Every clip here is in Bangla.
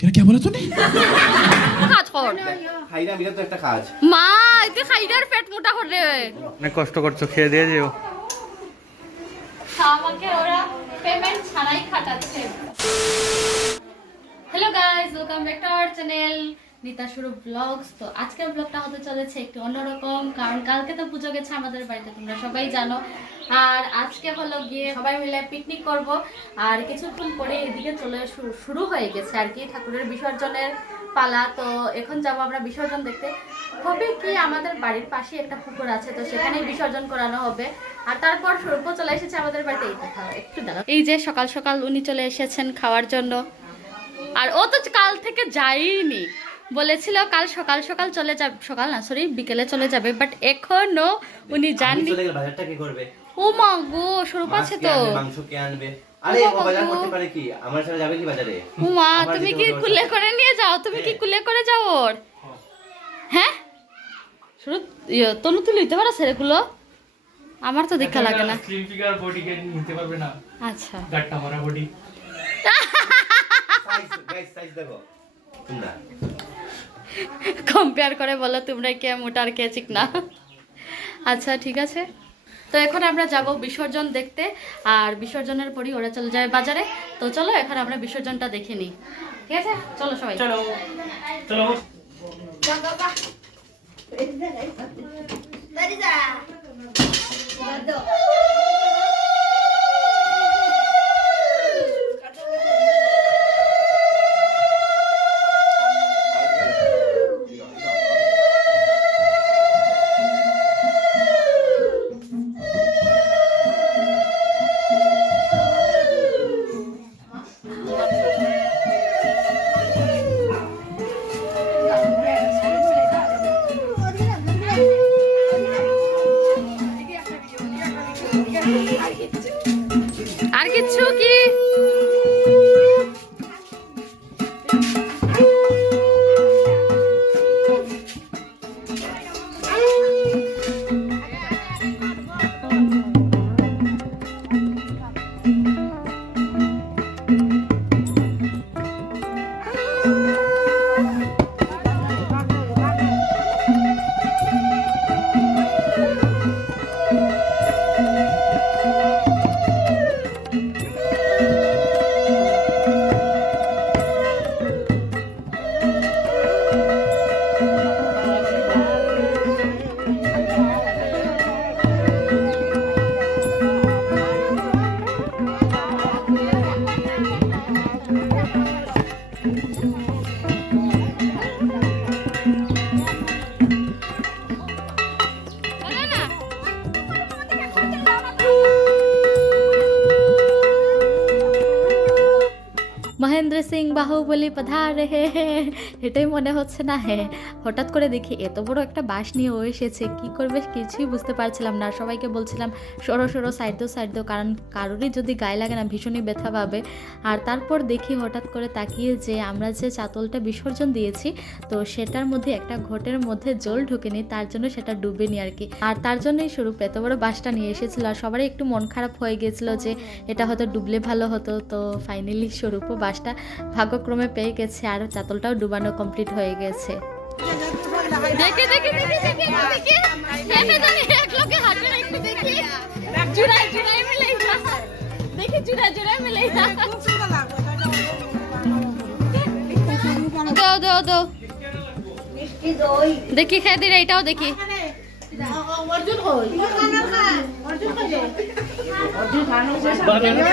क्या क्या बोला तूने কাজ কর খাইরা মিলে তো একটা কাজ মা এতে খাইগার পেট মোটা করে অনেক কষ্ট করছো খেয়ে দিয়ে যেও আমাকে ওরা পেমেন্ট ছাড়াই খাটাচ্ছে hello guys welcome back to our channel Nita শুরু ব্লগস তো আজকের ব্লগটা হতে চলেছে একটু অন্যরকম, কারণ কালকে তো পুজো গেছে আমাদের বাড়িতে, তোমরা সবাই জানো। আর আজকে হলো গিয়ে সবাই মিলে পিকনিক করব। আর কিছুক্ষণ পরে এদিকে চলে শুরু হয়ে গেছে আর কি ঠাকুরের বিসর্জনের পালা। তো এখন যাব আমরা বিসর্জন দেখতে। হবে কি আমাদের বাড়ির পাশে একটা পুকুর আছে, তো সেখানেই বিসর্জন করানো হবে। আর তারপর স্বরূপ চলে এসেছে আমাদের বাড়িতে। এই একটু দাঁড়াও। এই যে সকাল সকাল উনি চলে এসেছেন খাওয়ার জন্য। আর ও তো কাল থেকে যায়নি বলেছিল কাল সকাল সকাল চলে যাবে। সকাল না সরি বিকেলে চলে যাবে। বাট এখনও উনি বাজারটা কি করবে? ও মা গো স্বরূপ আছে তো। আনবে, মাংস কে আনবে? আরে ও বাজার করতে পারে কি? আমার সাথে যাবে কি বাজারে? ও মা তুমি কি কুলে করে নিয়ে যাও? তুমি কি কুলে করে যাও ওর? হ্যাঁ? শুরু ইয়ে, তনু তুই লইতে পারো সেগুলো আমার তো দেখা লাগে না। স্লিম ফিগার বডি কে নিতে পারবে না। আচ্ছা। গাট্টা মারা বডি সাইজ গাইস সাইজ দেখো। তোমরা। কম্পেয়ার করে বলো তোমরা কে মোটা আর কে চিকনা। আচ্ছা ঠিক আছে। তো এখন আমরা যাব বিসর্জন দেখতে আর বিসর্জনের পরই ওরা চলে যায় বাজারে। তো চলো এখন আমরা বিসর্জনটা দেখে নিই। ঠিক আছে? চলো সবাই। চলো। চলো। আর মহেন্দ্র সিং বাহুবলী পধার। হে এটাই মনে হচ্ছে না। হ্যাঁ হঠাৎ করে দেখি এত বড় একটা বাস নিয়ে ও এসেছে। কি করবে কিছুই বুঝতে পারছিলাম না। সবাইকে বলছিলাম, সরো সরো সাইড দো সাইড কারণ কারোরই যদি গায়ে লাগে না, ভীষণই ব্যথা পাবে। আর তারপর দেখি হঠাৎ করে তাকিয়ে যে আমরা যে চাতলটা বিসর্জন দিয়েছি, তো সেটার মধ্যে একটা ঘটের মধ্যে জল ঢুকেনি, তার জন্য সেটা ডুবেনি আর কি। আর তার জন্যই স্বরূপ এত বড় বাসটা নিয়ে এসেছিল। আর সবারই একটু মন খারাপ হয়ে গেছিল যে এটা হয়তো ডুবলে ভালো হতো। তো ফাইনালি স্বরূপও বাসটা ভাগ্যক্রমে পেয়ে গেছে, আর চাতলটাও ডুবানো কমপ্লিট হয়ে গেছে। দেখে, দেখি খেয়ে দিলে এটাও দেখি।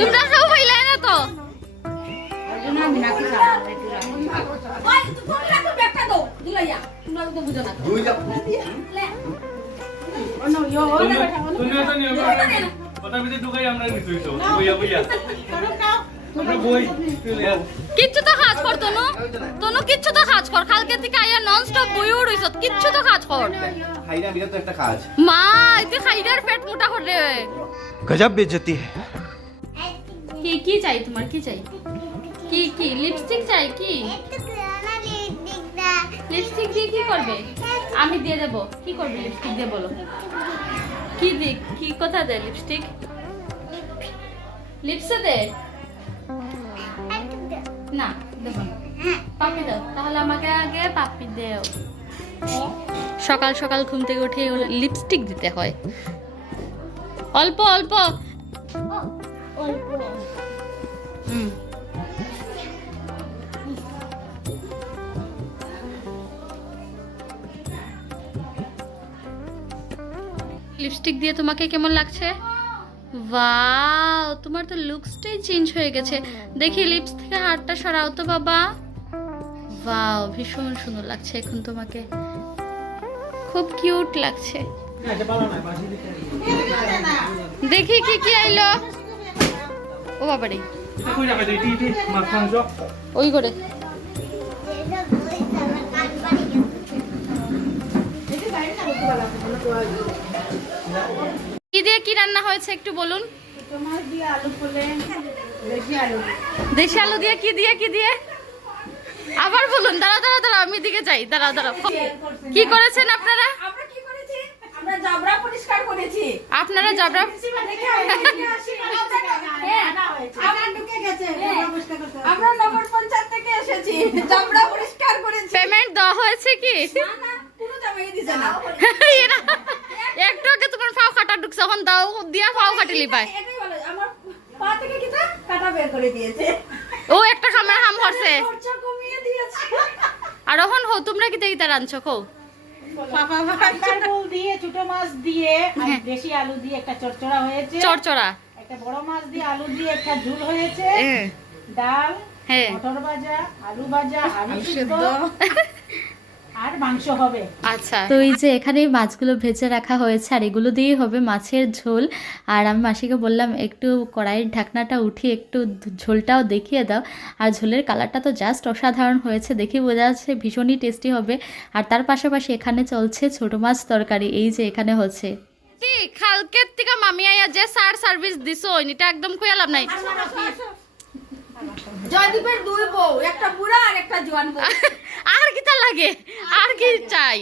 তোমরা সব হইলে না তো? তো ভিতরে ঢুকাই আমরা বইয়া বইয়া। কিচ্ছু তো কাজ কর তনু। তনু কিচ্ছু তো কাজ কর কালকে থেকে আইয়া নন স্টপ বই উড়িস কিচ্ছু তো কাজ কর খাইরা মিলে তো একটা কাজ। মা এতে খাইডার পেট মোটা করে। গজব বেজতি কি কি চাই তোমার? কি চাই? কি কি? লিপস্টিক চাই কি? লিপস্টিক দিয়ে কি করবে? আমি দিয়ে দেবো। কি করবে লিপস্টিক দিয়ে বলো। কি দি কি কথা দে লিপস্টিক লিপসে দে। না দেবো না। পাপি দাও। তাহলে আমাকে আগে পাপি দেও। সকাল সকাল ঘুম থেকে উঠে লিপস্টিক দিতে হয়। অল্প অল্প। অল্প। হুম। লিপস্টিক দিয়ে তোমাকে কেমন লাগছে? তোমার তো লুকসটাই চেঞ্জ হয়ে গেছে। দেখি লিপস থেকে হাতটা সরাও তো বাবা। ওয়াও ভীষণ সুন্দর লাগছে এখন তোমাকে। খুব কিউট লাগছে। দেখি কি কি আইলো। ও টি মাছ ওই করে। দিয়ে কি রান্না হয়েছে একটু বলুন? দেশি আলু। দিয়ে কি দিয়ে কি দিয়ে? আবার বলুন দাঁড়া দাঁড়া দাঁড়া আমি দিকে যাই দাঁড়া দাঁড়া কি করেছেন আপনারা? আমরা কি করেছি? আমরা জাবরা পরিষ্কার করেছি। আপনারা জবরা হ্যাঁ, আমরা ঢুকে গেছে আমরা নগর পঞ্চায়েত থেকে এসেছি জাবরা পরিষ্কার করেছি। পেমেন্ট দেওয়া হয়েছে কি না না কোনো জামাই দিছে না এরা একটু আগে কাটা ঢুকছে এখন দাও দিয়া ফাও কাটিলি পায়। আমার পা থেকে কি কাটা বের করে দিয়েছে। ও একটা খামার হাম হরছে খরচা কমিয়ে দিয়েছে। আর এখন হো তোমরা কি দেখি তার আনছো কো দিয়ে ছোট মাছ দিয়ে আর হ্যাঁ। দেশি আলু দিয়ে একটা চচ্চড়া হয়েছে। চরচরা একটা বড় মাছ দিয়ে আলু দিয়ে একটা ঝুল হয়েছে। হ্যাঁ। ডাল হ্যাঁ। মটর ভাজা আলু ভাজা আলু সিদ্ধ। আর মাংস হবে। আচ্ছা। তো এই যে এখানে মাছগুলো ভেজে রাখা হয়েছে আর এগুলো দিয়েই হবে মাছের ঝোল। আর আমি মাসিকে বললাম একটু কড়াইয়ের ঢাকনাটা উঠিয়ে একটু ঝোলটাও দেখিয়ে দাও। আর ঝোলের কালারটা তো জাস্ট অসাধারণ হয়েছে দেখে বোঝা যাচ্ছে ভীষণই টেস্টি হবে। আর তার পাশাপাশি এখানে চলছে ছোট মাছ তরকারি এই যে এখানে হচ্ছে। খালকের থেকে মামি আইয়া যে সার সার্ভিস দিছো এটা একদম কুয়ালাম নাই। জয়দীপের দুই বউ একটা বুড়া আর একটা জোয়ান বউ। আর কি তা লাগে? আর কি চাই?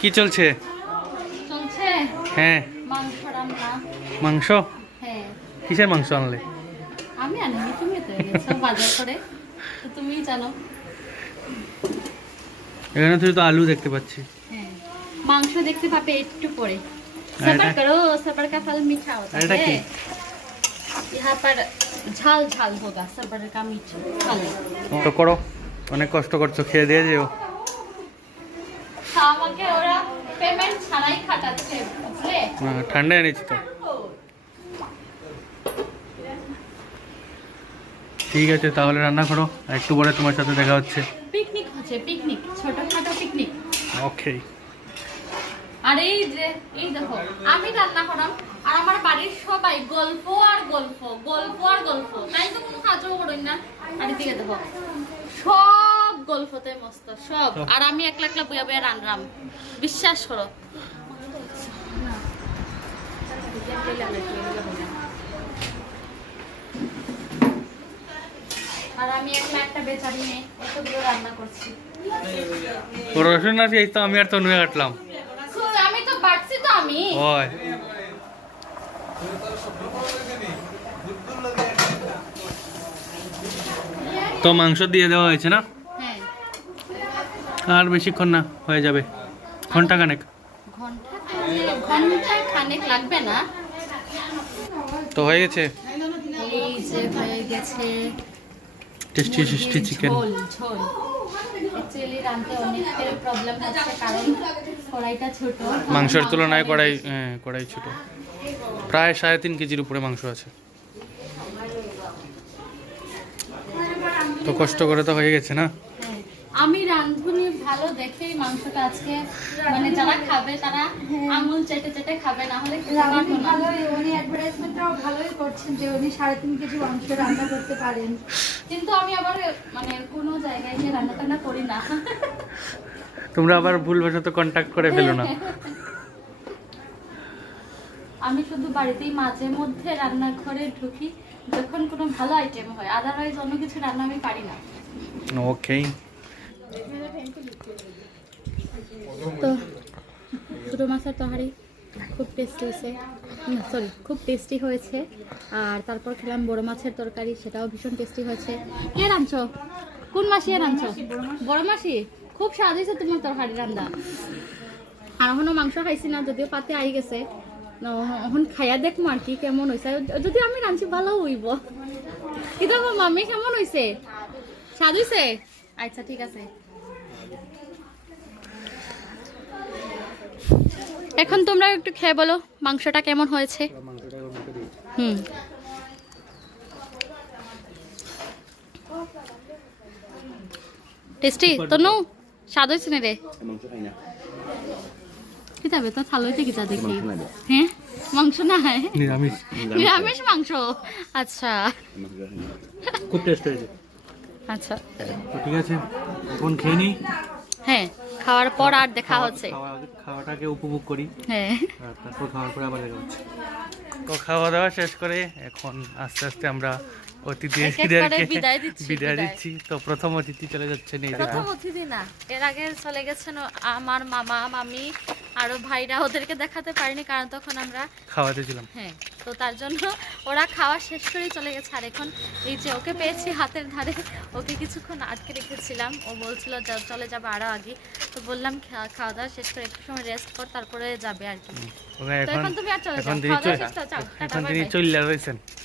কি চলছে? চলছে। হ্যাঁ। মাংস রান্না। মাংস? হ্যাঁ। কিসের মাংস আনলে? আমি আনিনি তুমি তো এনেছো বাজার করে। তো জানো। এখানে তুই তো আলু দেখতে পাচ্ছি। হ্যাঁ। মাংস দেখতে পাবে একটু পরে। सबर এটা- करो सबर का फल मीठा होता আর এটা है কি? यहाँ पर झाल झाल होगा सबर का मीठा फल তো করো অনেক কষ্ট করছো খেয়ে দিয়ে যেও আমাকে ওরা পেমেন্ট ছাড়াই খাটাচ্ছে বুঝলে হ্যাঁ, ঠান্ডা এনেছি তো ঠিক আছে তাহলে রান্না করো আর একটু পরে তোমার সাথে দেখা হচ্ছে পিকনিক হচ্ছে পিকনিক ছোটখাটো পিকনিক ওকে আর এই যে এই দেখো আমি রান্না করাম আর আমার বাড়ির সবাই গল্প আর গল্প গল্প আর গল্প। তাই তো কোনো কাজও করি না। আর এদিকে দেখো সব গল্পতে মস্ত সব। আর আমি একলা একলা বইয়া বইয়া রান্নাম। বিশ্বাস করো। আর আমি একলা একটা বেচারি মেয়ে এতগুলো রান্না করছি। আর তো আমি আর কাটলাম। তো বাড়ছি ওই তো মাংস দিয়ে দেওয়া হয়েছে না? হ্যাঁ। আর বেশিক্ষণ না হয়ে যাবে। ঘণ্টা খানেক। ঘণ্টা খানেক- লাগবে না। তো হয়ে গেছে? এই যে হয়ে গেছে। টেস্টি টেস্টি চিকেন ঝোল ঝোল। অ্যাকচুয়ালি রাঁধতে অনেকটাই প্রবলেম হচ্ছে কারণ কড়াইটা ছোট। মাংসের তুলনায় কড়াই হ্যাঁ কড়াই ছোট। প্রায় সাড়ে তিন কেজির উপরে মাংস আছে। তো কষ্ট করে তো হয়ে গেছে না? হ্যাঁ, আমি রাঁধুনি ভালো দেখেই মাংসটা আজকে মানে যারা খাবে তারা আঙুল চেটে চেটে খাবে না হলে ভালোই উনি অ্যাডভার্টাইজমেন্টটাও ভালোই করছেন যে উনি সাড়ে তিন কেজি মাংস রান্না করতে পারেন। কিন্তু আমি আবার মানে কোনো জায়গায় গিয়ে রান্না টান্না করি না। তোমরা আবার ভুলবশত কন্ট্যাক্ট করে ফেলো না। আমি শুধু বাড়িতেই মাঝে মধ্যে রান্নাঘরে ঢুকি যখন কোনো ভালো আইটেম হয়। আদারওয়াইজ অন্য কিছু রান্না আমি পারি না। ওকে তো ছোটো মাছের তহারি খুব টেস্টি হয়েছে। সরি খুব টেস্টি হয়েছে। আর তারপর খেলাম বড় মাছের তরকারি, সেটাও ভীষণ টেস্টি হয়েছে। কে রাঁধছো? কোন মাসি রাঁধছো? বড় মাসি? খুব স্বাদ হয়েছে তোমার তরকারি রান্না আর এখনও মাংস খাইছি না, যদিও পাতে আই গেছে। এখন খাইয়া দেখব আর কি কেমন হয়েছে যদি আমি রাঁধছি, ভালো হইব। কিন্তু আমার মামি কেমন হয়েছে স্বাদ হয়েছে আচ্ছা ঠিক আছে। এখন তোমরা একটু খেয়ে বলো মাংসটা কেমন হয়েছে? হুম। টেস্টি? তনু স্বাদ হয়েছে না। রে কি তবে তো ভালো হয়েছে কি যা দেখি। হ্যাঁ মাংস না হয়? নিরামিষ। নিরামিষ মাংস? আচ্ছা। খুব টেস্ট হয়েছে। আচ্ছা। ঠিক আছে এখন খেয়ে নিই হ্যাঁ খাওয়ার পর আর দেখা হচ্ছে। খাওয়াটাকে উপভোগ করি। হ্যাঁ। তারপর খাওয়ার পরে আবার দেখা হচ্ছে। তো খাওয়া দাওয়া শেষ করে এখন আস্তে আস্তে আমরা অতিথিদেরকে বিদায় দিচ্ছি, বিদায় বিদায়। দিচ্ছি। তো প্রথম অতিথি চলে যাচ্ছে এই প্রথম অতিথি না এর আগে চলে গেছেন আমার মামা মামি আরও ভাইরা ওদেরকে দেখাতে পারিনি কারণ তখন আমরা খাওয়াতে ছিলাম। হ্যাঁ। তো তার জন্য ওরা খাওয়া শেষ করেই চলে গেছে। আর এখন এই যে ওকে পেয়েছি হাতের ধারে ওকে কিছুক্ষণ আটকে রেখেছিলাম। ও বলছিল চলে যাবে আরও আগে। তো বললাম খাওয়া দাওয়া শেষ করে একটু সময় রেস্ট কর তারপরে যাবে আর কি। তো এখন তুমি আর চলে যাও। খাওয়া দাওয়া শেষ তো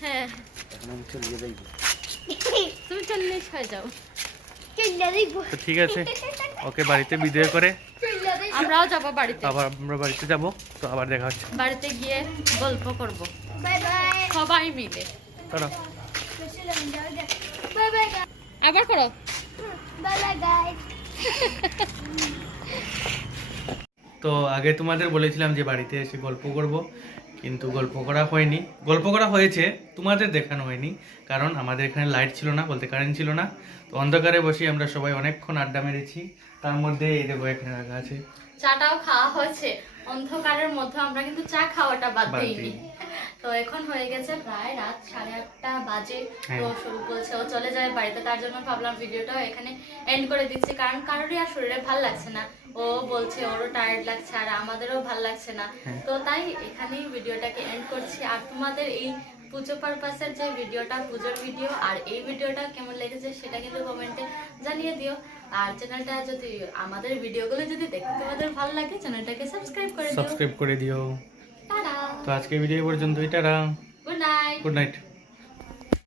হ্যাঁ। তুমি চল্লিশ হয়ে যাও। ঠিক আছে ওকে বাড়িতে বিদায় করে আমরাও যাব বাড়িতে। আবার আমরা বাড়িতে যাব তো আবার দেখা হচ্ছে। বাড়িতে গিয়ে গল্প করব। বাই বাই সবাই মিলে। চলো। আবার করো। বাই বাই গাইস তো আগে তোমাদের বলেছিলাম যে বাড়িতে এসে গল্প করব। কিন্তু গল্প করা হয়নি। গল্প করা হয়েছে, তোমাদের দেখানো হয়নি, কারণ আমাদের এখানে লাইট ছিল না, বলতে কারেন্ট ছিল না। তো অন্ধকারে বসে আমরা সবাই অনেকক্ষণ আড্ডা মেরেছি। তার মধ্যে এই দেখো এখানে রাখা আছে। চাটাও খাওয়া হয়েছে। অন্ধকারের মধ্যে আমরা কিন্তু চা খাওয়াটা বাদ দিইনি। তো এখন হয়ে গেছে প্রায় রাত সাড়ে আটটা বাজে। হ্যাঁ। তো শুরু বলছে ও চলে যায় বাড়িতে তার জন্য ভাবলাম ভিডিওটা এখানে এন্ড করে দিচ্ছি। কারণ কারোরই আর শরীরে ভালো লাগছে না। ও বলছে ওরও টায়ার্ড লাগছে আর আমাদেরও ভালো লাগছে না। হ্যাঁ। তো তাই এখানেই ভিডিওটাকে এন্ড করছি। আর তোমাদের এই পুজো পারপাসের যে ভিডিওটা পুজোর ভিডিও আর এই ভিডিওটা কেমন লেগেছে সেটা কিন্তু কমেন্টে জানিয়ে দিও। আর চ্যানেলটা যদি আমাদের ভিডিওগুলো যদি দেখতে তোমাদের ভালো লাগে চ্যানেলটাকে সাবস্ক্রাইব করে দিও। সাবস্ক্রাইব করে দিও। টাটা। তো আজকে ভিডিও পর্যন্তই tata. Good night good night